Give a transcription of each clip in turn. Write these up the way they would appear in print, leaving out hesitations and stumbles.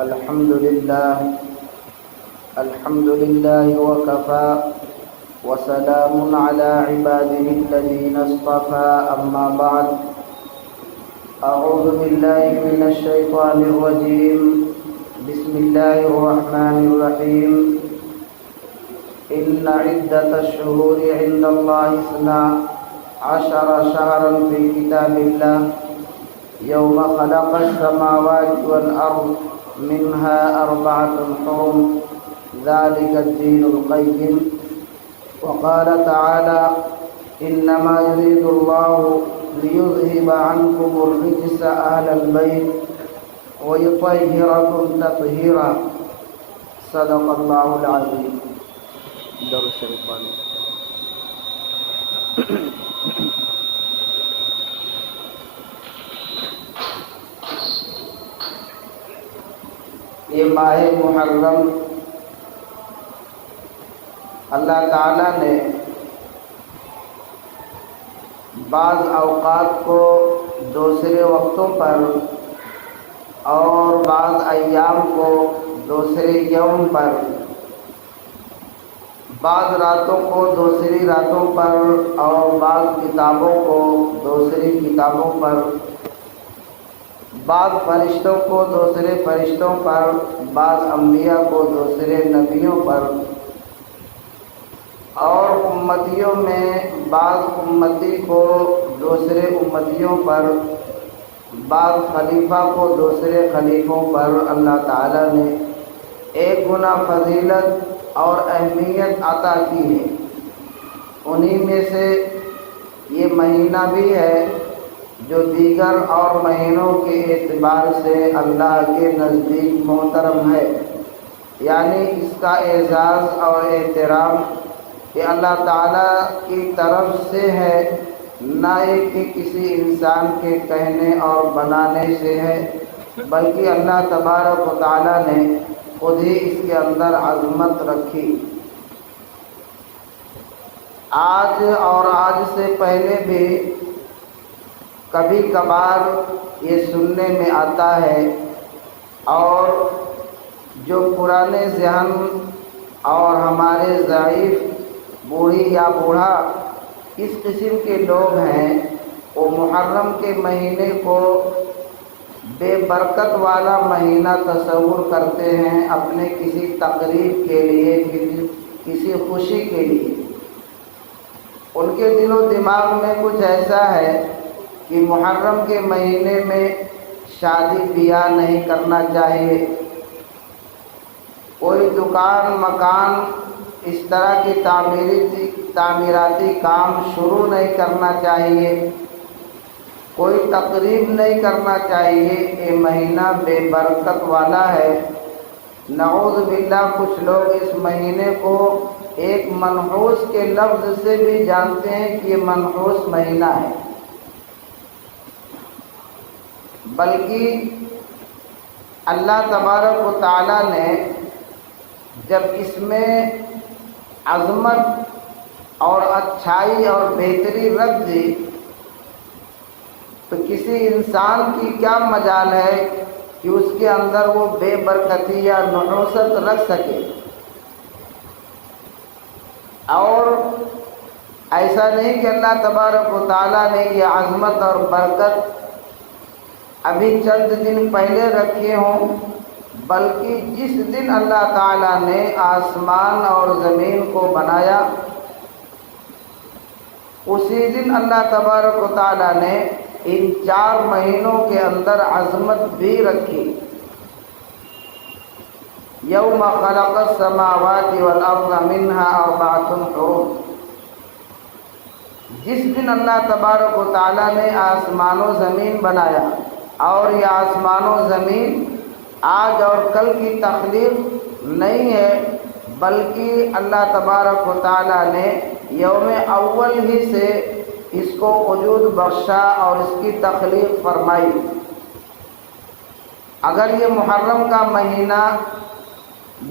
الحمد لله وكفى وسلام على عباده الذين اصطفى أما بعد أعوذ بالله من الشيطان الرجيم بسم الله الرحمن الرحيم إن عدة الشهور عند الله 12 شهرا في كتاب الله يوم خلق السماوات والأرض منها 4 حرم ذلك الدين القيم وقال تعالى إنما يريد الله ليذهب عنكم الرجس أهل البيت ويطهركم تطهيرا صدق الله العظيم. دور الشريفان. یہ ماہ محرم اللہ تعالیٰ نے بعض اوقات کو دوسرے وقتوں پر اور بعض ایام کو دوسرے یوم پر، بعض راتوں کو دوسری راتوں پر اور بعض کتابوں کو دوسری کتابوں پر، بعض فرشتوں کو دوسرے فرشتوں پر، بعض انبیاء کو دوسرے نبیوں پر، اور امتیوں میں بعض امتی کو دوسرے امتیوں پر، بعض خلیفہ کو دوسرے خلیفوں پر اللہ تعالیٰ نے ایک گنا فضیلت اور اہمیت عطا کی ہے. انہی میں سے یہ مہینہ بھی ہے جو دیگر اور مہینوں کے اعتبار سے اللہ کے نزدیک محترم ہے، یعنی اس کا اعزاز اور احترام کہ اللہ تعالیٰ کی طرف سے ہے، نہ کہ کسی انسان کے کہنے اور بنانے سے ہے، بلکہ اللہ تبارک و تعالیٰ نے خود ہی اس کے اندر عظمت رکھی. آج اور آج سے پہلے بھی کبھی کبھار یہ سننے میں آتا ہے، اور جو پرانے ذہن اور ہمارے ضعیف بوڑھی یا بوڑھا اس قسم کے لوگ ہیں، وہ محرم کے مہینے کو بے برکت والا مہینہ تصور کرتے ہیں اپنے کسی تقریب کے لیے، کسی خوشی کے لیے. ان کے دل و دماغ میں کچھ ایسا ہے کہ محرم کے مہینے میں شادی بیاہ نہیں کرنا چاہیے، کوئی دکان مکان اس طرح کی تعمیراتی کام شروع نہیں کرنا چاہیے، کوئی تقریب نہیں کرنا چاہیے. یہ مہینہ بے برکت والا ہے. نعوذ باللہ کچھ لوگ اس مہینے کو ایک منحوس کے لفظ سے بھی جانتے ہیں کہ یہ منحوس مہینہ ہے، بلکہ اللہ تبارک و تعالیٰ نے جب اس میں عظمت اور اچھائی اور بہتری رکھ دی تو کسی انسان کی کیا مجال ہے کہ اس کے اندر وہ بے برکتی یا نحوست رکھ سکے. اور ایسا نہیں کہ اللہ تبارک و تعالیٰ نے یہ عظمت اور برکت ابھی چند دن پہلے رکھے ہوں، بلکہ جس دن اللہ تعالیٰ نے آسمان اور زمین کو بنایا اسی دن اللہ تبارک و تعالیٰ نے ان 4 مہینوں کے اندر عظمت بھی رکھی. یوم خلق السماوات والارض منها 4 حرم، جس دن اللہ تبارک و تعالیٰ نے آسمان و زمین بنایا، اور یہ آسمان و زمین آج اور کل کی تخلیق نہیں ہے، بلکہ اللہ تبارک و تعالیٰ نے یوم اول ہی سے اس کو وجود بخشا اور اس کی تخلیق فرمائی. اگر یہ محرم کا مہینہ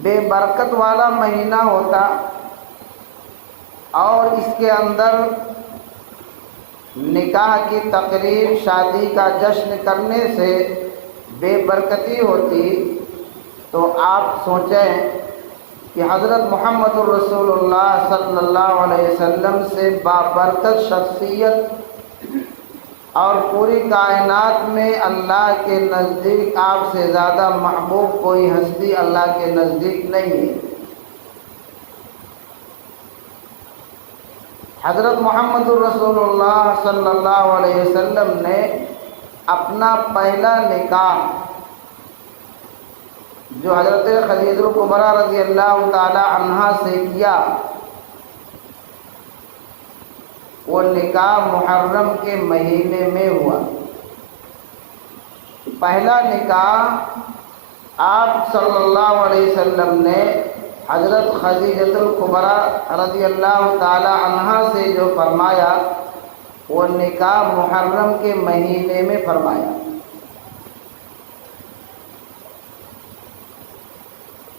بے برکت والا مہینہ ہوتا اور اس کے اندر نکاح کی تقریب، شادی کا جشن کرنے سے بے برکتی ہوتی، تو آپ سوچیں کہ حضرت محمد الرسول اللہ صلی اللہ علیہ وسلم سے بابرکت شخصیت اور پوری کائنات میں اللہ کے نزدیک آپ سے زیادہ محبوب کوئی ہستی اللہ کے نزدیک نہیں ہے۔ حضرت محمد الرسول اللہ صلی اللہ علیہ وسلم نے اپنا پہلا نکاح جو حضرت خدیجہ الکبریٰ رضی اللہ تعالی عنہا سے کیا، وہ نکاح محرم کے مہینے میں ہوا۔ پہلا نکاح آپ صلی اللہ علیہ وسلم نے حضرت خدیجہ الکبریٰ رضی اللہ تعالی عنہا سے جو فرمایا وہ نکاح محرم کے مہینے میں فرمایا۔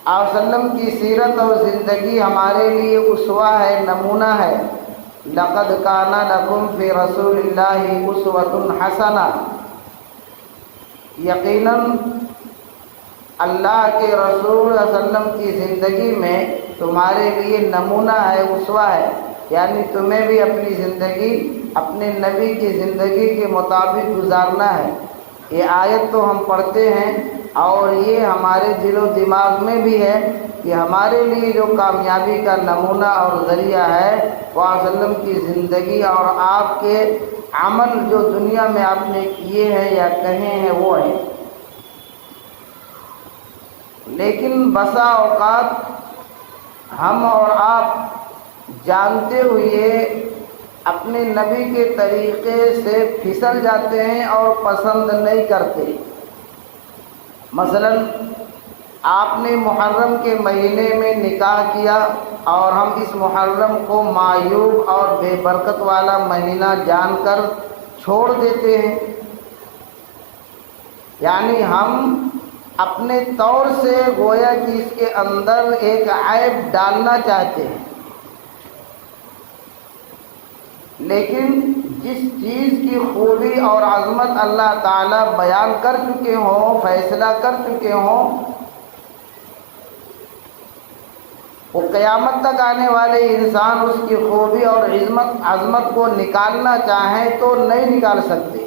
آپ صلی اللہ علیہ وسلم کی سیرت اور زندگی ہمارے لیے اسوہ ہے، نمونہ ہے۔ لقد کان لکم فی رسول اللہ اسوۃ حسنہ، یقیناً اللہ کے رسول صلی اللہ علیہ وسلم کی زندگی میں تمہارے لیے نمونہ ہے، اسوہ ہے، یعنی تمہیں بھی اپنی زندگی اپنے نبی کی زندگی کے مطابق گزارنا ہے۔ یہ آیت تو ہم پڑھتے ہیں اور یہ ہمارے دل و دماغ میں بھی ہے کہ ہمارے لیے جو کامیابی کا نمونہ اور ذریعہ ہے وہ صلی اللہ علیہ وسلم کی زندگی اور آپ کے عمل جو دنیا میں آپ نے کیے ہیں یا کہے ہیں وہ ہیں۔ لیکن بسا اوقات ہم اور آپ جانتے ہوئے اپنے نبی کے طریقے سے پھسل جاتے ہیں اور پسند نہیں کرتے۔ مثلا آپ نے محرم کے مہینے میں نکاح کیا اور ہم اس محرم کو معیوب اور بے برکت والا مہینہ جان کر چھوڑ دیتے ہیں، یعنی ہم اپنے طور سے گویا کہ اس کے اندر ایک عیب ڈالنا چاہتے ہیں، لیکن جس چیز کی خوبی اور عظمت اللہ تعالیٰ بیان کر چکے ہوں، فیصلہ کر چکے ہوں، وہ قیامت تک آنے والے انسان اس کی خوبی اور عظمت کو نکالنا چاہیں تو نہیں نکال سکتے۔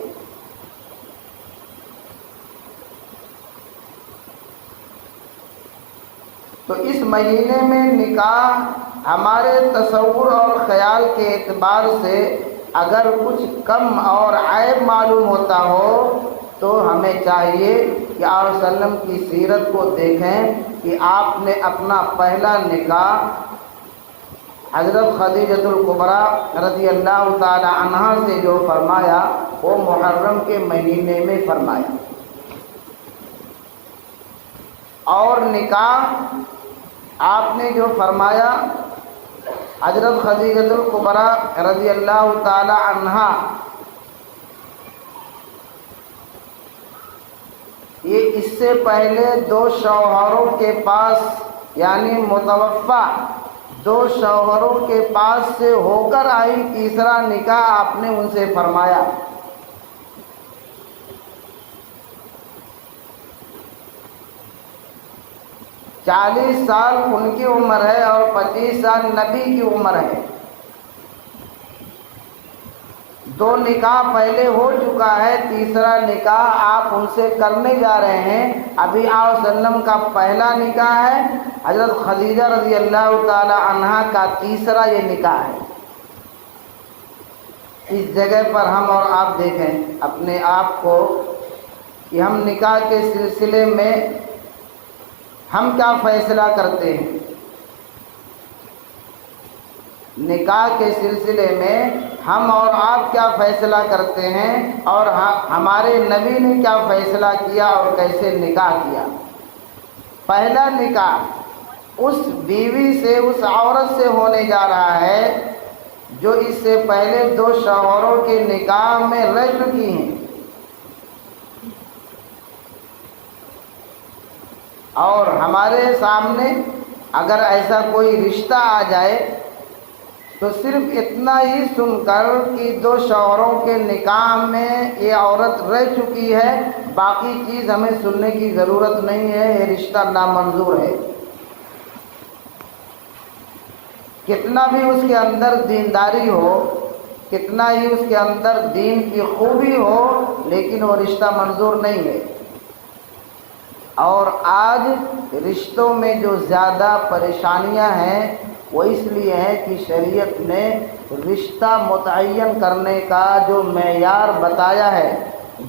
تو اس مہینے میں نکاح ہمارے تصور اور خیال کے اعتبار سے اگر کچھ کم اور عیب معلوم ہوتا ہو تو ہمیں چاہیے کہ آپ صلی اللہ علیہ وسلم کی سیرت کو دیکھیں کہ آپ نے اپنا پہلا نکاح حضرت خدیجہ الکبریٰ رضی اللہ تعالی عنہا سے جو فرمایا وہ محرم کے مہینے میں فرمایا، اور نکاح آپ نے جو فرمایا حضرت خدیجہ الکبریٰ رضی اللہ تعالی عنہا، یہ اس سے پہلے دو شوہروں کے پاس یعنی متوفا دو شوہروں کے پاس سے ہو کر آئی، تیسرا نکاح آپ نے ان سے فرمایا۔ 40 سال ان کی عمر ہے اور 25 سال نبی کی عمر ہے۔ دو نکاح پہلے ہو چکا ہے، تیسرا نکاح آپ ان سے کرنے جا رہے ہیں۔ ابھی آپ صلی اللہ علیہ وسلم کا پہلا نکاح ہے، حضرت خدیجہ رضی اللہ تعالی عنہا کا تیسرا یہ نکاح ہے۔ اس جگہ پر ہم اور آپ دیکھیں اپنے آپ کو کہ ہم نکاح کے سلسلے میں ہم کیا فیصلہ کرتے ہیں۔ نکاح کے سلسلے میں ہم اور آپ کیا فیصلہ کرتے ہیں اور ہمارے نبی نے کیا فیصلہ کیا اور کیسے نکاح کیا۔ پہلا نکاح اس بیوی سے، اس عورت سے ہونے جا رہا ہے جو اس سے پہلے دو شوہروں کے نکاح میں رہ چکی ہیں، اور ہمارے سامنے اگر ایسا کوئی رشتہ آ جائے تو صرف اتنا ہی سن کر کہ دو شوہروں کے نکاح میں یہ عورت رہ چکی ہے، باقی چیز ہمیں سننے کی ضرورت نہیں ہے، یہ رشتہ نامنظور ہے۔ کتنا بھی اس کے اندر دینداری ہو، کتنا ہی اس کے اندر دین کی خوبی ہو، لیکن وہ رشتہ منظور نہیں ہے۔ اور آج رشتوں میں جو زیادہ پریشانیاں ہیں وہ اس لیے ہے کہ شریعت نے رشتہ متعین کرنے کا جو معیار بتایا ہے،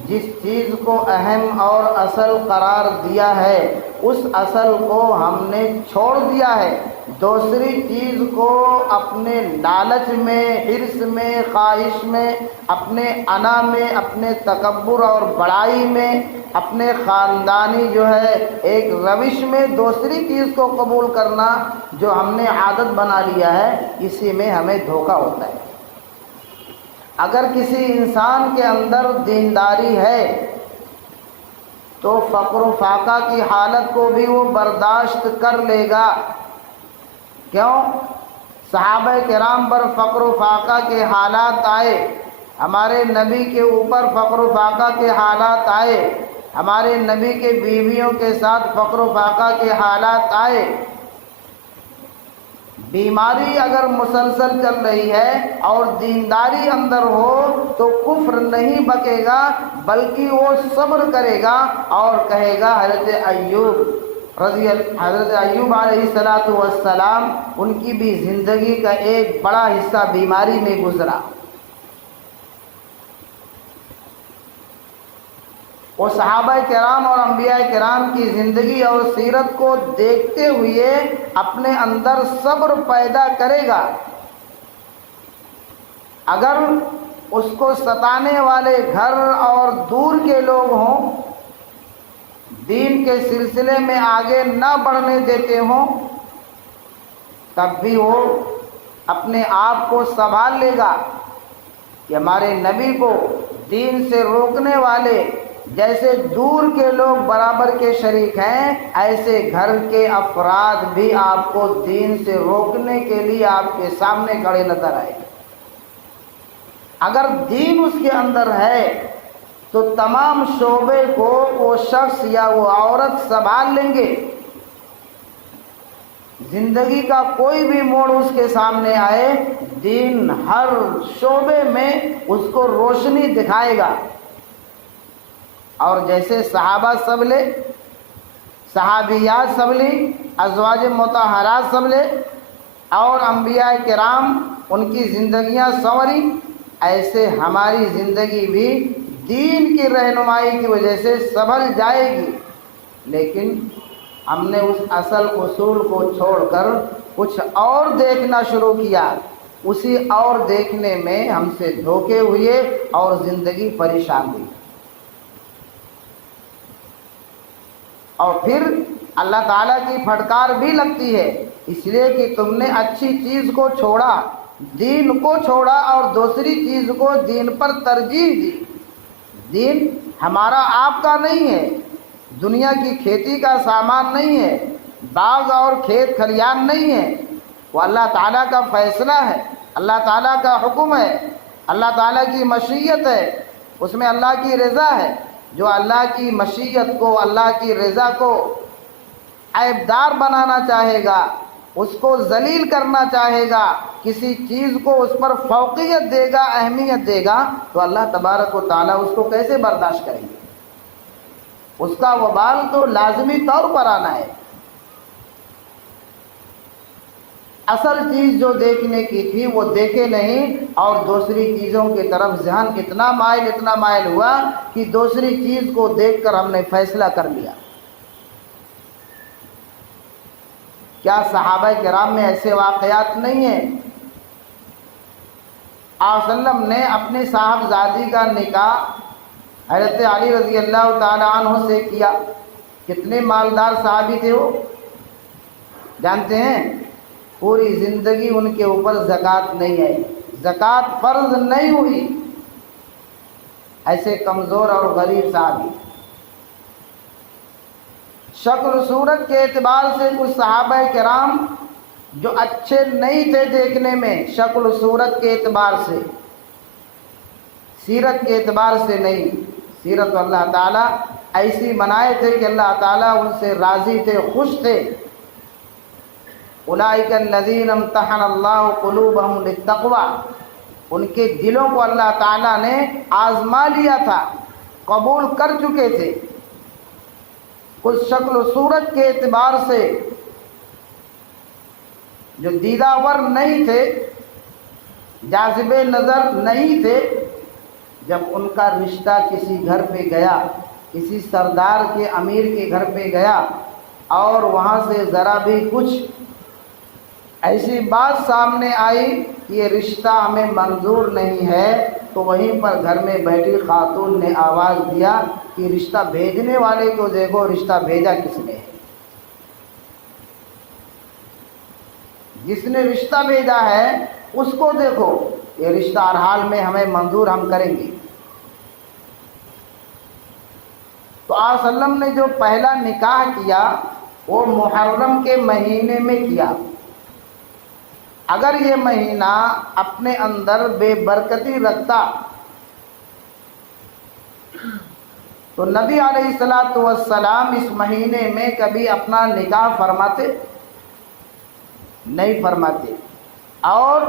جس چیز کو اہم اور اصل قرار دیا ہے، اس اصل کو ہم نے چھوڑ دیا ہے، دوسری چیز کو اپنے لالچ میں، حرص میں، خواہش میں، اپنے انا میں، اپنے تکبر اور بڑائی میں، اپنے خاندانی جو ہے ایک روش میں دوسری چیز کو قبول کرنا جو ہم نے عادت بنا لیا ہے، اسی میں ہمیں دھوکہ ہوتا ہے۔ اگر کسی انسان کے اندر دینداری ہے تو فقر و فاقہ کی حالت کو بھی وہ برداشت کر لے گا۔ کیوں؟ صحابہ کرام پر فقر و فاقہ کے حالات آئے، ہمارے نبی کے اوپر فقر و فاقہ کے حالات آئے، ہمارے نبی کے بیویوں کے ساتھ فقر و فاقہ کے حالات آئے۔ بیماری اگر مسلسل چل رہی ہے اور دینداری اندر ہو تو کفر نہیں بکے گا، بلکہ وہ صبر کرے گا اور کہے گا حضرت ایوب علیہ السلام ان کی بھی زندگی کا ایک بڑا حصہ بیماری میں گزرا۔ وہ صحابہ کرام اور انبیاء کرام کی زندگی اور سیرت کو دیکھتے ہوئے اپنے اندر صبر پیدا کرے گا۔ اگر اس کو ستانے والے گھر اور دور کے لوگ ہوں، دین کے سلسلے میں آگے نہ بڑھنے دیتے ہوں، تب بھی وہ اپنے آپ کو سنبھال لے گا کہ ہمارے نبی کو دین سے روکنے والے جیسے دور کے لوگ برابر کے شریک ہیں، ایسے گھر کے افراد بھی آپ کو دین سے روکنے کے لیے آپ کے سامنے کھڑے نظر آئے۔ اگر دین اس کے اندر ہے تو تمام شعبے کو وہ شخص یا وہ عورت سنبھال لیں گے۔ زندگی کا کوئی بھی موڑ اس کے سامنے آئے، دین ہر شعبے میں اس کو روشنی دکھائے گا۔ اور جیسے صحابہ سنبھلے، صحابیات سنبھلی، ازواج مطہرات سنبھلے اور انبیاء کرام ان کی زندگیاں سنوری، ایسے ہماری زندگی بھی دین کی رہنمائی کی وجہ سے سنبھل جائے گی۔ لیکن ہم نے اس اصل اصول کو چھوڑ کر کچھ اور دیکھنا شروع کیا، اسی اور دیکھنے میں ہم سے دھوکے ہوئے اور زندگی پریشان ہوئی۔ اور پھر اللہ تعالیٰ کی پھٹکار بھی لگتی ہے، اس لیے کہ تم نے اچھی چیز کو چھوڑا، دین کو چھوڑا اور دوسری چیز کو دین پر ترجیح دی۔ دین ہمارا آپ کا نہیں ہے، دنیا کی کھیتی کا سامان نہیں ہے، باغ اور کھیت کھلیان نہیں ہے، وہ اللہ تعالیٰ کا فیصلہ ہے، اللہ تعالیٰ کا حکم ہے، اللہ تعالیٰ کی مشیت ہے، اس میں اللہ کی رضا ہے۔ جو اللہ کی مشیت کو، اللہ کی رضا کو عیبدار بنانا چاہے گا، اس کو ذلیل کرنا چاہے گا، کسی چیز کو اس پر فوقیت دے گا، اہمیت دے گا، تو اللہ تبارک و تعالیٰ اس کو کیسے برداشت کریں گے؟ اس کا وبال تو لازمی طور پر آنا ہے۔ اصل چیز جو دیکھنے کی تھی وہ دیکھے نہیں، اور دوسری چیزوں کی طرف ذہن اتنا مائل ہوا کہ دوسری چیز کو دیکھ کر ہم نے فیصلہ کر لیا۔ کیا صحابہ کرام میں ایسے واقعات نہیں ہیں؟ آپ صلی اللہ علیہ وسلم نے اپنی صاحبزادی کا نکاح حضرت علی رضی اللہ تعالی عنہ سے کیا۔ کتنے مالدار صحابی تھے وہ، جانتے ہیں؟ پوری زندگی ان کے اوپر زکوٰۃ نہیں آئی، زکوٰۃ فرض نہیں ہوئی۔ ایسے کمزور اور غریب صحابی، شکل صورت کے اعتبار سے کچھ صحابہ کرام جو اچھے نہیں تھے دیکھنے میں، شکل صورت کے اعتبار سے، سیرت کے اعتبار سے نہیں۔ سیرت اللہ تعالیٰ ایسی بنائے تھے کہ اللہ تعالیٰ ان سے راضی تھے، خوش تھے۔ اولئک الذین امتحن اللہ قلوبہم للتقوی، ان کے دلوں کو اللہ تعالیٰ نے آزما لیا تھا، قبول کر چکے تھے۔ کچھ شکل و صورت کے اعتبار سے جو دیداور نہیں تھے، جاذب نظر نہیں تھے، جب ان کا رشتہ کسی گھر پہ گیا، کسی سردار کے امیر کے گھر پہ گیا اور وہاں سے ذرا بھی کچھ ایسی بات سامنے آئی کہ یہ رشتہ ہمیں منظور نہیں ہے، تو وہیں پر گھر میں بیٹھی خاتون نے آواز دیا کہ رشتہ بھیجنے والے کو دیکھو، رشتہ بھیجا کس نے؟ جس نے رشتہ بھیجا ہے اس کو دیکھو، یہ رشتہ ہر حال میں ہمیں منظور، ہم کریں گے۔ تو آپ صلی اللہ علیہ وسلم نے جو پہلا نکاح کیا وہ محرم کے مہینے میں کیا۔ اگر یہ مہینہ اپنے اندر بے برکتی رکھتا تو نبی علیہ السلام اس مہینے میں کبھی اپنا نکاح فرماتے نہیں فرماتے، اور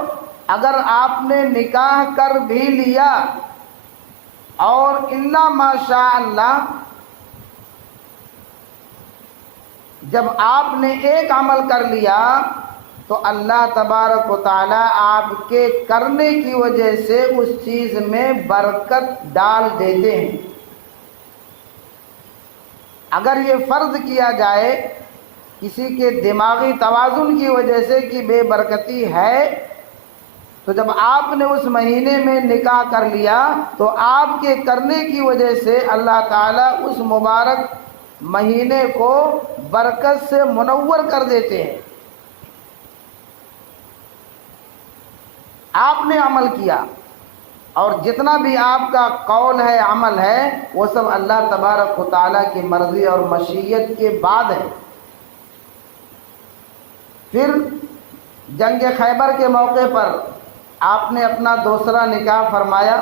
اگر آپ نے نکاح کر بھی لیا اور الا ماشاء اللہ جب آپ نے ایک عمل کر لیا تو اللہ تبارک و تعالی آپ کے کرنے کی وجہ سے اس چیز میں برکت ڈال دیتے ہیں۔ اگر یہ فرض کیا جائے کسی کے دماغی توازن کی وجہ سے کہ بے برکتی ہے، تو جب آپ نے اس مہینے میں نکاح کر لیا تو آپ کے کرنے کی وجہ سے اللہ تعالیٰ اس مبارک مہینے کو برکت سے منور کر دیتے ہیں۔ آپ نے عمل کیا اور جتنا بھی آپ کا قول ہے، عمل ہے، وہ سب اللہ تبارک و تعالیٰ کی مرضی اور مشیت کے بعد ہے۔ پھر جنگ خیبر کے موقع پر آپ نے اپنا دوسرا نکاح فرمایا،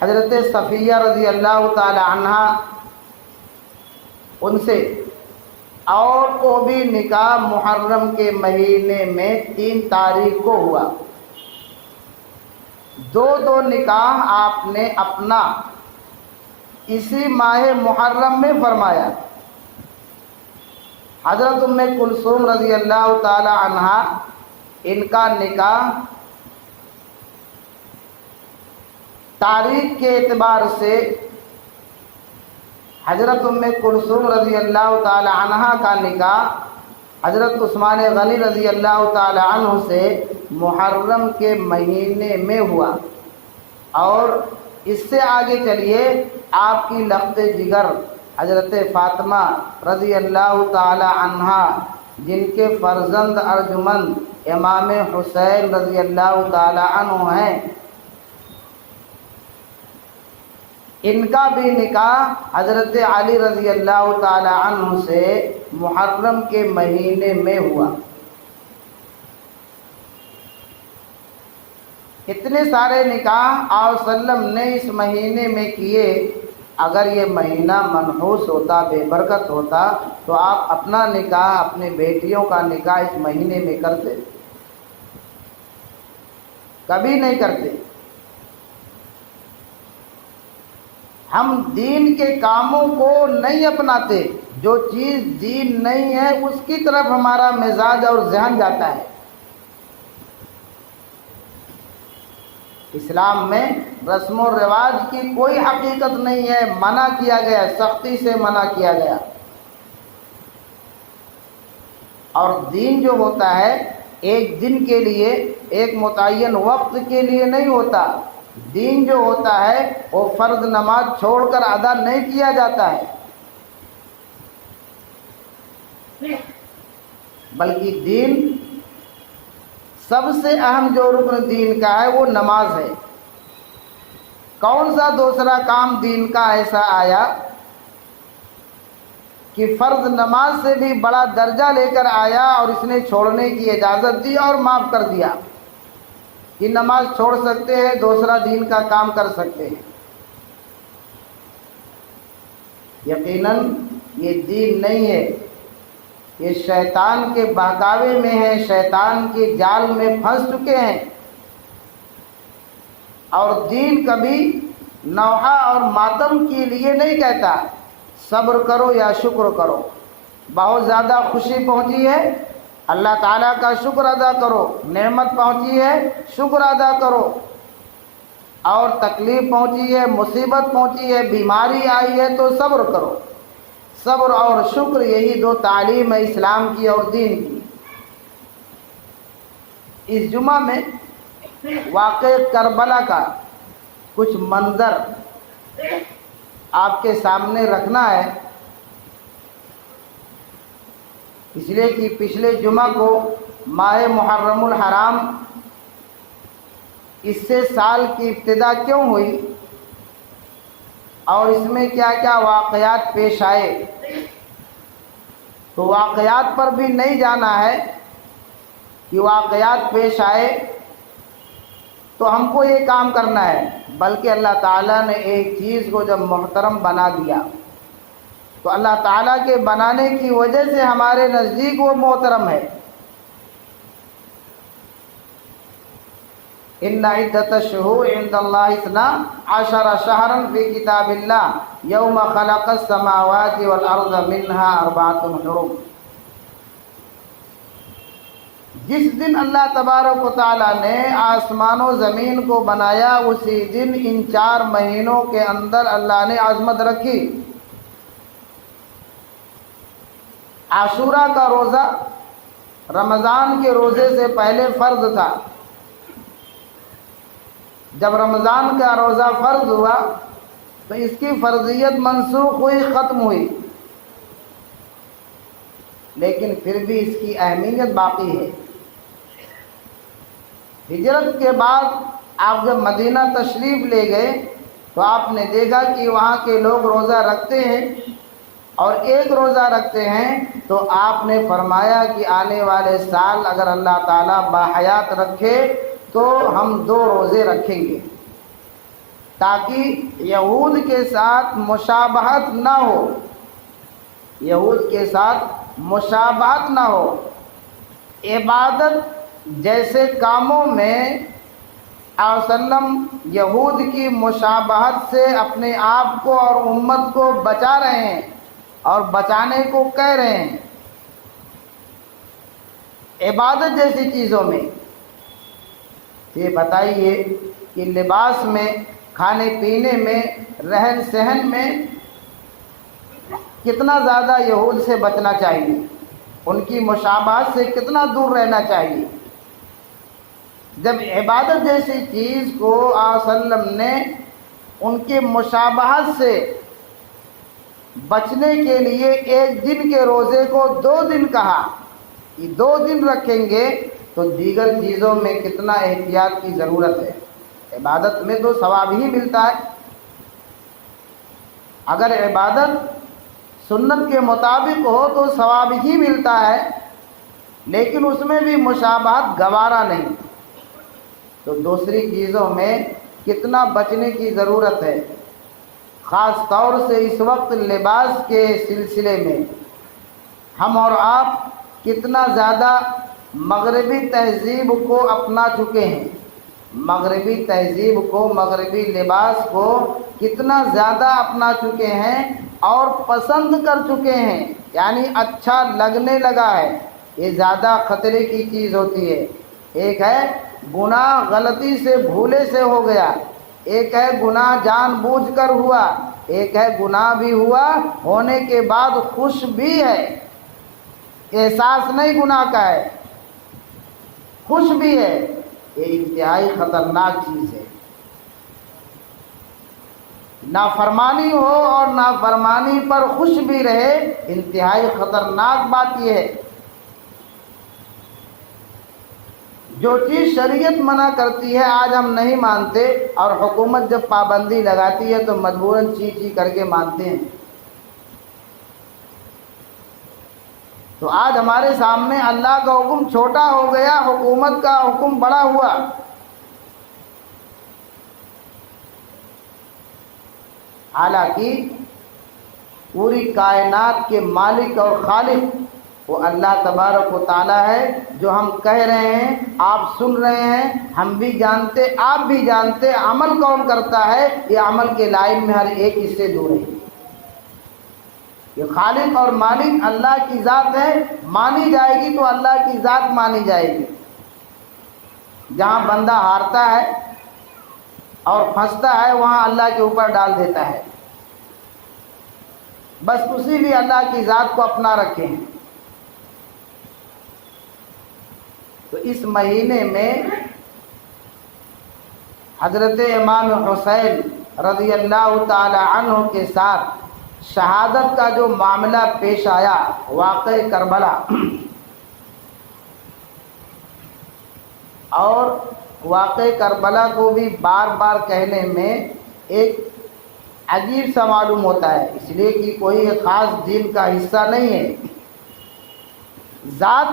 حضرت صفیہ رضی اللہ تعالی عنہا ان سے، اور وہ بھی نکاح محرم کے مہینے میں 3 تاریخ کو ہوا۔ دو نکاح آپ نے اپنا اسی ماہ محرم میں فرمایا۔ حضرت ام کلثوم رضی اللہ تعالی عنہا، ان کا نکاح تاریخ کے اعتبار سے حضرت ام کلثوم رضی اللہ تعالی عنہا کا نکاح حضرت عثمان غنی رضی اللہ تعالی عنہ سے محرم کے مہینے میں ہوا۔ اور اس سے آگے چلیے، آپ کی لخت جگر حضرت فاطمہ رضی اللہ تعالی عنہا، جن کے فرزند ارجمند امام حسین رضی اللہ تعالی عنہ ہیں، ان کا بھی نکاح حضرت علی رضی اللہ تعالی عنہ سے محرم کے مہینے میں ہوا۔ اتنے سارے نکاح آپ صلی اللہ علیہ وسلم نے اس مہینے میں کیے۔ اگر یہ مہینہ منحوس ہوتا، بے برکت ہوتا، تو آپ اپنا نکاح، اپنے بیٹیوں کا نکاح اس مہینے میں کرتے؟ کبھی نہیں کرتے۔ ہم دین کے کاموں کو نہیں اپناتے، جو چیز دین نہیں ہے اس کی طرف ہمارا مزاج اور ذہن جاتا ہے۔ اسلام میں رسم و رواج کی کوئی حقیقت نہیں ہے، منع کیا گیا، سختی سے منع کیا گیا۔ اور دین جو ہوتا ہے ایک دن کے لیے، ایک متعین وقت کے لیے نہیں ہوتا۔ دین جو ہوتا ہے وہ فرض نماز چھوڑ کر ادا نہیں کیا جاتا ہے، بلکہ دین سب سے اہم جو رکن دین کا ہے وہ نماز ہے۔ کون سا دوسرا کام دین کا ایسا آیا کہ فرض نماز سے بھی بڑا درجہ لے کر آیا اور اس نے چھوڑنے کی اجازت دی اور معاف کر دیا کہ نماز چھوڑ سکتے ہیں، دوسرا دین کا کام کر سکتے ہیں۔ یقیناً یہ دین نہیں ہے، یہ شیطان کے بہکاوے میں ہے، شیطان کے جال میں پھنس چکے ہیں۔ اور دین کبھی نوحہ اور ماتم کے لیے نہیں کہتا صبر کرو یا شکر کرو۔ بہت زیادہ خوشی پہنچی ہے، اللہ تعالیٰ کا شکر ادا کرو، نعمت پہنچی ہے شکر ادا کرو، اور تکلیف پہنچی ہے، مصیبت پہنچی ہے، بیماری آئی ہے تو صبر کرو۔ صبر اور شکر یہی دو تعلیم ہے اسلام کی اور دین کی۔ اس جمعہ میں واقع کربلا کا کچھ منظر آپ کے سامنے رکھنا ہے، اس لیے کہ پچھلے جمعہ کو ماہ محرم الحرام اس سے سال کی ابتدا کیوں ہوئی اور اس میں کیا کیا واقعات پیش آئے، تو واقعات پر بھی نہیں جانا ہے کہ واقعات پیش آئے تو ہم کو یہ کام کرنا ہے، بلکہ اللہ تعالیٰ نے ایک چیز کو جب محترم بنا دیا تو اللہ تعالیٰ کے بنانے کی وجہ سے ہمارے نزدیک وہ محترم ہے۔ ان عدۃ الشہور عند اللہ 12 شہرا فی کتاب اللہ یوم خلق السماوات والارض منها 4 حرم۔ جس دن اللہ تبارک و تعالیٰ نے آسمان و زمین کو بنایا اسی دن ان 4 مہینوں کے اندر اللہ نے عظمت رکھی۔ عاشورہ کا روزہ رمضان کے روزے سے پہلے فرض تھا، جب رمضان کا روزہ فرض ہوا تو اس کی فرضیت منسوخ ہوئی، ختم ہوئی، لیکن پھر بھی اس کی اہمیت باقی ہے۔ ہجرت کے بعد آپ جب مدینہ تشریف لے گئے تو آپ نے دیکھا کہ وہاں کے لوگ روزہ رکھتے ہیں اور ایک روزہ رکھتے ہیں، تو آپ نے فرمایا کہ آنے والے سال اگر اللہ تعالیٰ باحیات رکھے تو ہم 2 روزے رکھیں گے، تاکہ یہود کے ساتھ مشابہت نہ ہو، یہود کے ساتھ مشابہت نہ ہو۔ عبادت جیسے کاموں میں آپ صلی اللہ علیہ وسلم یہود کی مشابہت سے اپنے آپ کو اور امت کو بچا رہے ہیں اور بچانے کو کہہ رہے ہیں، عبادت جیسی چیزوں میں یہ بتائیے کہ لباس میں، کھانے پینے میں، رہن سہن میں کتنا زیادہ یہود سے بچنا چاہیے، ان کی مشابہت سے کتنا دور رہنا چاہیے۔ جب عبادت جیسی چیز کو آپ صلی اللہ علیہ وسلم نے ان کے مشابہت سے بچنے کے لیے ایک دن کے روزے کو 2 دن کہا کہ 2 دن رکھیں گے، تو دیگر چیزوں میں کتنا احتیاط کی ضرورت ہے۔ عبادت میں تو ثواب ہی ملتا ہے، اگر عبادت سنت کے مطابق ہو تو ثواب ہی ملتا ہے، لیکن اس میں بھی مشابہت گوارا نہیں، تو دوسری چیزوں میں کتنا بچنے کی ضرورت ہے۔ خاص طور سے اس وقت لباس کے سلسلے میں ہم اور آپ کتنا زیادہ مغربی تہذیب کو اپنا چکے ہیں، مغربی تہذیب کو، مغربی لباس کو کتنا زیادہ اپنا چکے ہیں اور پسند کر چکے ہیں، یعنی اچھا لگنے لگا ہے۔ یہ زیادہ خطرے کی چیز ہوتی ہے۔ ایک ہے گناہ غلطی سے بھولے سے ہو گیا، ایک ہے گناہ جان بوجھ کر ہوا، ایک ہے گناہ بھی ہوا ہونے کے بعد خوش بھی ہے، احساس نہیں گناہ کا ہے، خوش بھی ہے۔ یہ انتہائی خطرناک چیز ہے۔ نافرمانی ہو اور نافرمانی پر خوش بھی رہے، انتہائی خطرناک بات یہ ہے۔ جو چیز شریعت منع کرتی ہے آج ہم نہیں مانتے، اور حکومت جب پابندی لگاتی ہے تو مجبوراً چی چی کر کے مانتے ہیں۔ تو آج ہمارے سامنے اللہ کا حکم چھوٹا ہو گیا، حکومت کا حکم بڑا ہوا۔ حالانکہ پوری کائنات کے مالک اور خالق وہ اللہ تبارک و تعالی ہے. جو ہم کہہ رہے ہیں آپ سن رہے ہیں، ہم بھی جانتے آپ بھی جانتے، عمل کون کرتا ہے یہ عمل کے لائن میں ہر ایک اس سے دور ہے. یہ خالق اور مالک اللہ کی ذات ہے، مانی جائے گی تو اللہ کی ذات مانی جائے گی. جہاں بندہ ہارتا ہے اور پھنستا ہے وہاں اللہ کے اوپر ڈال دیتا ہے. بس اسی بھی اللہ کی ذات کو اپنا رکھے ہیں. تو اس مہینے میں حضرت امام حسین رضی اللہ تعالی عنہ کے ساتھ شہادت کا جو معاملہ پیش آیا، واقع کربلا، اور واقع کربلا کو بھی بار بار کہنے میں ایک عجیب سا معلوم ہوتا ہے، اس لیے کہ کوئی خاص دین کا حصہ نہیں ہے. ذات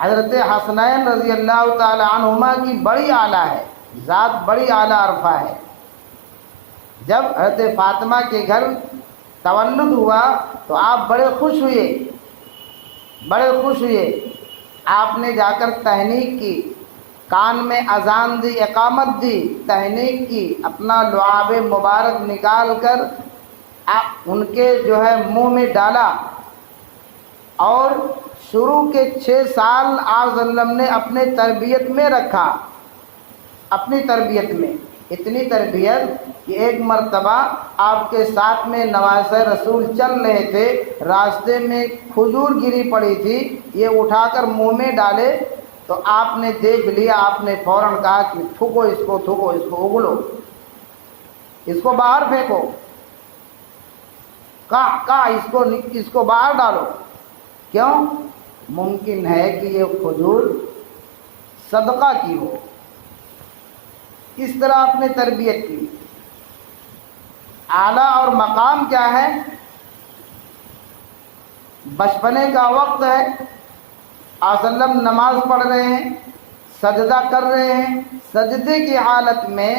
حضرت حسنین رضی اللہ تعالی عنہما کی بڑی اعلیٰ ہے، ذات بڑی اعلیٰ عرفہ ہے. جب حضرت فاطمہ کے گھر تولد ہوا تو آپ بڑے خوش ہوئے. آپ نے جا کر تہنیک کی، کان میں اذان دی، اقامت دی، تہنیک کی، اپنا لعاب مبارک نکال کر ان کے جو ہے منہ میں ڈالا، اور شروع کے 6 سال آپ صلی اللہ علیہ وسلم نے اپنے تربیت میں رکھا. اپنی تربیت میں اتنی تربیت کہ ایک مرتبہ آپ کے ساتھ میں نواسہ رسول چل رہے تھے، راستے میں کھجور گری پڑی تھی، یہ اٹھا کر منہ میں ڈالے تو آپ نے دیکھ لیا، آپ نے فوراً کہا کہ تھوکو اس کو اگلو، اس کو باہر پھینکو، کہا اس کو باہر ڈالو. کیوں؟ ممکن ہے کہ یہ کھجور صدقہ کی ہو. اس طرح آپ نے تربیت کی. اعلیٰ اور مقام کیا ہے؟ بچپنے کا وقت ہے، آپ صلی اللہ علیہ وسلم نماز پڑھ رہے ہیں، سجدہ کر رہے ہیں، سجدے کی حالت میں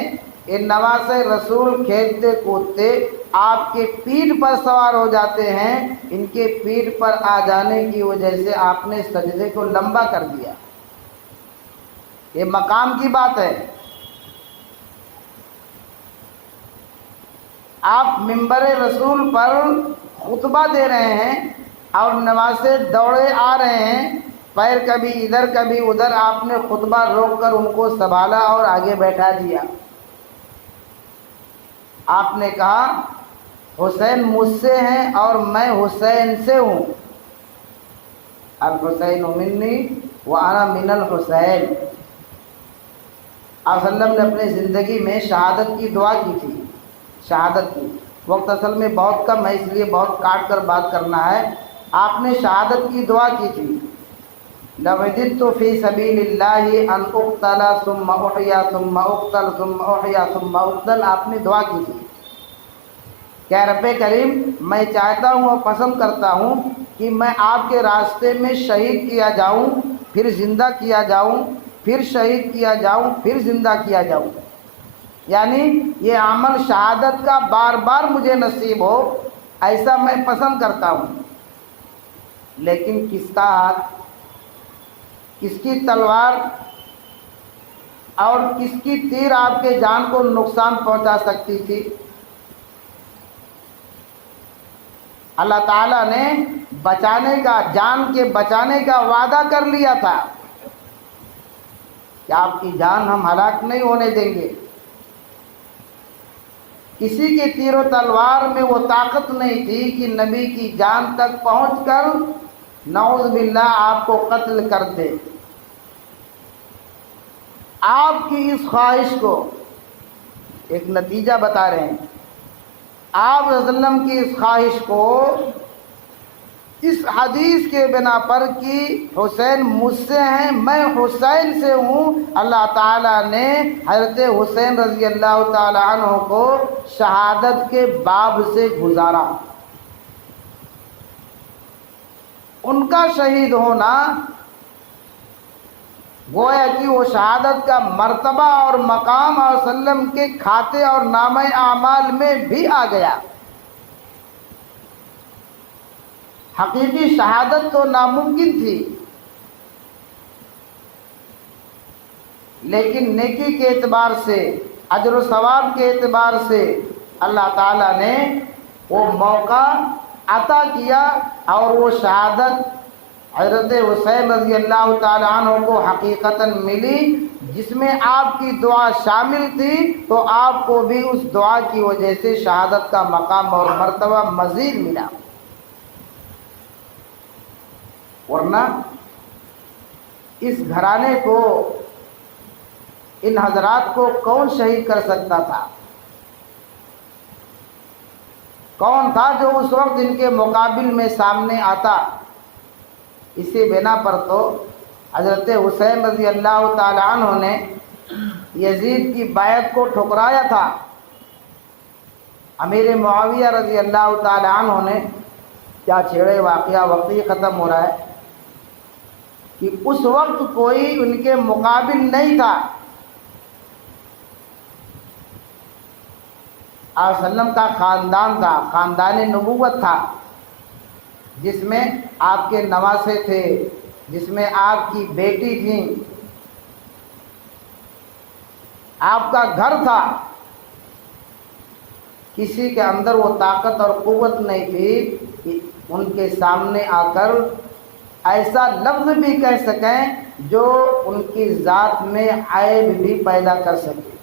یہ نواسہ رسول کھیلتے کودتے آپ کے پیٹھ پر سوار ہو جاتے ہیں. ان کے پیٹھ پر آ جانے کی وجہ سے آپ نے سجدے کو لمبا کر دیا. یہ مقام کی بات ہے. آپ منبر رسول پر خطبہ دے رہے ہیں اور نواسے دوڑے آ رہے ہیں، پیر کبھی ادھر کبھی ادھر، آپ نے خطبہ روک کر ان کو سنبھالا اور آگے بیٹھا دیا. آپ نے کہا حسین مجھ سے ہیں اور میں حسین سے ہوں. الحسین منی وانا من الحسین. آپ صلی اللہ علیہ وسلم نے اپنی زندگی میں شہادت کی دعا کی تھی. شہادت کی وقت اصل میں بہت کم ہے، اس لیے بہت کاٹ کر بات کرنا ہے. آپ نے شہادت کی دعا کی تھی. لوجدت فی سبیل اللہ ان اقتل ثم احیا ثم اقتل ثم احیا ثم اقتل. آپ نے دعا کی تھی کہ رب کریم میں چاہتا ہوں اور پسند کرتا ہوں کہ میں آپ کے راستے میں شہید کیا جاؤں، پھر زندہ کیا جاؤں، پھر شہید کیا جاؤں، پھر زندہ کیا جاؤں. یعنی یہ عمل شہادت کا بار بار مجھے نصیب ہو، ایسا میں پسند کرتا ہوں. لیکن کس کا ہاتھ، کس کی تلوار اور کس کی تیر آپ کے جان کو نقصان پہنچا سکتی تھی؟ اللہ تعالیٰ نے بچانے کا، جان کے بچانے کا وعدہ کر لیا تھا کہ آپ کی جان ہم ہلاک نہیں ہونے دیں گے. کسی کے تیر و تلوار میں وہ طاقت نہیں تھی کہ نبی کی جان تک پہنچ کر نعوذ باللہ آپ کو قتل کر دے. آپ کی اس خواہش کو ایک نتیجہ بتا رہے ہیں. آپ صلی اللہ علیہ وسلم کی اس خواہش کو اس حدیث کے بنا پر کہ حسین مجھ سے ہیں میں حسین سے ہوں، اللہ تعالیٰ نے حضرت حسین رضی اللہ تعالی عنہ کو شہادت کے باب سے گزارا. ان کا شہید ہونا گویا کہ وہ شہادت کا مرتبہ اور مقام اور وسلم کے کھاتے اور نامہ اعمال میں بھی آ گیا. حقیقی شہادت تو ناممکن تھی، لیکن نیکی کے اعتبار سے، اجر و ثواب کے اعتبار سے اللہ تعالیٰ نے وہ موقع عطا کیا، اور وہ شہادت حضرت حسین رضی اللہ تعالیٰ عنہ کو حقیقتاً ملی، جس میں آپ کی دعا شامل تھی، تو آپ کو بھی اس دعا کی وجہ سے شہادت کا مقام اور مرتبہ مزید ملا، ورنہ اس گھرانے کو، ان حضرات کو کون شہید کر سکتا تھا؟ کون تھا جو اس وقت ان کے مقابل میں سامنے آتا؟ اسی بنا پر تو حضرت حسین رضی اللہ تعالی عنہ نے یزید کی بیعت کو ٹھکرایا تھا۔ امیر معاویہ رضی اللہ تعالی عنہ نے کیا چھیڑے واقعہ، وقتی ختم ہو رہا ہے کہ اس وقت کوئی ان کے مقابل نہیں تھا۔ آپ صلی اللہ علیہ وسلم کا خاندان تھا، خاندان نبوت تھا، جس میں آپ کے نواسے تھے، جس میں آپ کی بیٹی تھی، آپ کا گھر تھا۔ کسی کے اندر وہ طاقت اور قوت نہیں تھی کہ ان کے سامنے آ کر ایسا لفظ بھی کہہ سکیں جو ان کی ذات میں عیب بھی پیدا کر سکے۔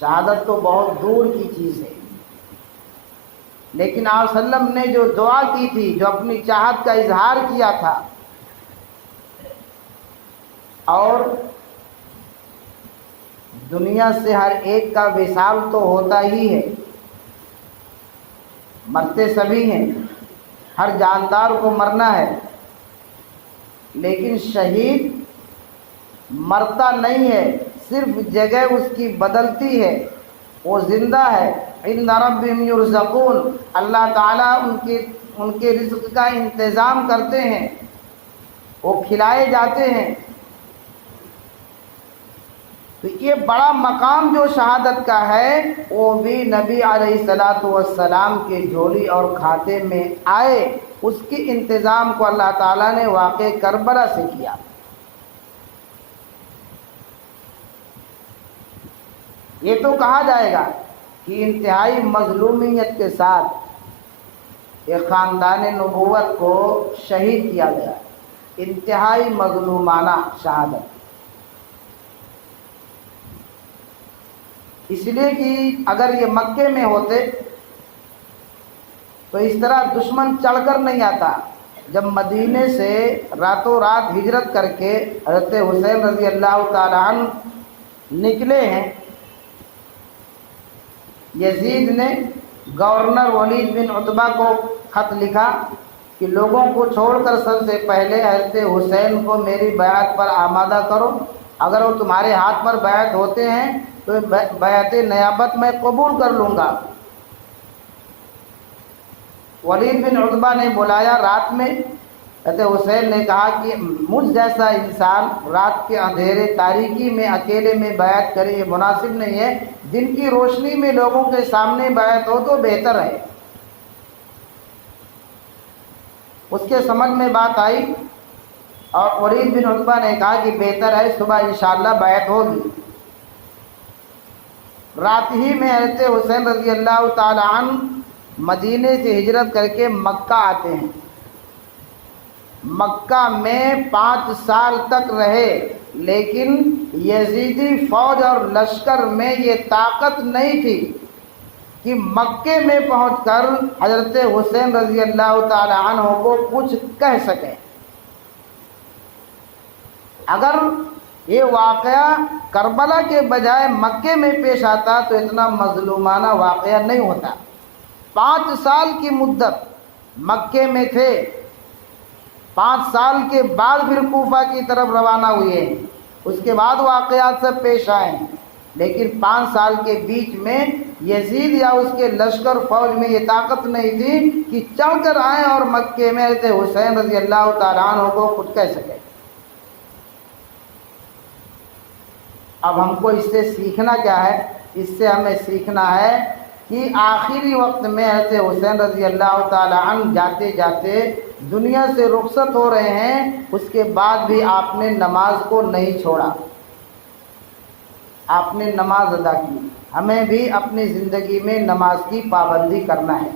شہادت تو بہت دور کی چیز ہے، لیکن آپ صلی اللہ علیہ وسلم نے جو دعا کی تھی، جو اپنی چاہت کا اظہار کیا تھا، اور دنیا سے ہر ایک کا وصال تو ہوتا ہی ہے، مرتے سبھی ہیں، ہر جاندار کو مرنا ہے، لیکن شہید مرتا نہیں ہے، صرف جگہ اس کی بدلتی ہے، وہ زندہ ہے۔ عند ربہم یرزقون، اللہ تعالیٰ ان کے رزق کا انتظام کرتے ہیں، وہ کھلائے جاتے ہیں۔ تو یہ بڑا مقام جو شہادت کا ہے، وہ بھی نبی علیہ الصلوۃ والسلام کے جھولی اور کھاتے میں آئے، اس کے انتظام کو اللہ تعالیٰ نے واقع کربلا سے کیا۔ یہ تو کہا جائے گا کہ انتہائی مظلومیت کے ساتھ ایک خاندان نبوت کو شہید کیا گیا، انتہائی مظلومانہ شہادت، اس لیے کہ اگر یہ مکے میں ہوتے تو اس طرح دشمن چڑھ کر نہیں آتا۔ جب مدینے سے راتوں رات ہجرت کر کے حضرت حسین رضی اللہ تعالی عنہ نکلے ہیں، یزید نے گورنر ولید بن عتبہ کو خط لکھا کہ لوگوں کو چھوڑ کر سب سے پہلے حضرت حسین کو میری بیعت پر آمادہ کرو، اگر وہ تمہارے ہاتھ پر بیعت ہوتے ہیں تو بیعت نیابت میں قبول کر لوں گا۔ ولید بن عتبہ نے بلایا رات میں، حضرت حسین نے کہا کہ مجھ جیسا انسان رات کے اندھیرے تاریکی میں اکیلے میں بیعت کرے، یہ مناسب نہیں ہے، دن کی روشنی میں لوگوں کے سامنے بیعت ہو تو بہتر ہے۔ اس کے سمجھ میں بات آئی، اور ولید بن عتبہ نے کہا کہ بہتر ہے، صبح انشاءاللہ بیعت ہوگی۔ رات ہی میں حضرت حسین رضی اللہ تعالی عنہ مدینے سے ہجرت کر کے مکہ آتے ہیں۔ مکہ میں 5 سال تک رہے، لیکن یزیدی فوج اور لشکر میں یہ طاقت نہیں تھی کہ مکے میں پہنچ کر حضرت حسین رضی اللہ تعالی عنہ کو کچھ کہہ سکیں۔ اگر یہ واقعہ کربلا کے بجائے مکے میں پیش آتا تو اتنا مظلومانہ واقعہ نہیں ہوتا۔ 5 سال کی مدت مکے میں تھے، 5 سال کے بعد پھر کوفہ کی طرف روانہ ہوئے ہیں، اس کے بعد واقعات سب پیش آئے ہیں، لیکن 5 سال کے بیچ میں یزید یا اس کے لشکر فوج میں یہ طاقت نہیں تھی کہ چڑھ کر آئیں اور مکے میں حضرت حسین رضی اللہ تعالیٰ عنہ کو کچھ کہہ سکے۔ اب ہم کو اس سے سیکھنا کیا ہے؟ اس سے ہمیں سیکھنا ہے کہ آخری وقت میں حضرت حسین رضی اللہ تعالی عنہ جاتے جاتے دنیا سے رخصت ہو رہے ہیں، اس کے بعد بھی آپ نے نماز کو نہیں چھوڑا، آپ نے نماز ادا کی۔ ہمیں بھی اپنی زندگی میں نماز کی پابندی کرنا ہے،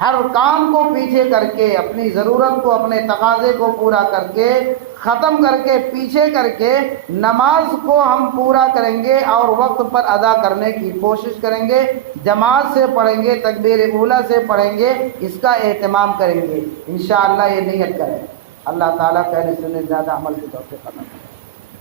ہر کام کو پیچھے کر کے، اپنی ضرورت کو، اپنے تقاضے کو پورا کر کے، ختم کر کے، پیچھے کر کے نماز کو ہم پورا کریں گے اور وقت پر ادا کرنے کی کوشش کریں گے، جماعت سے پڑھیں گے، تکبیر اولیٰ سے پڑھیں گے، اس کا اہتمام کریں گے، انشاءاللہ یہ نیت کریں۔ اللہ تعالیٰ کہنے سننے زیادہ عمل کی توفیق عطا فرمائے۔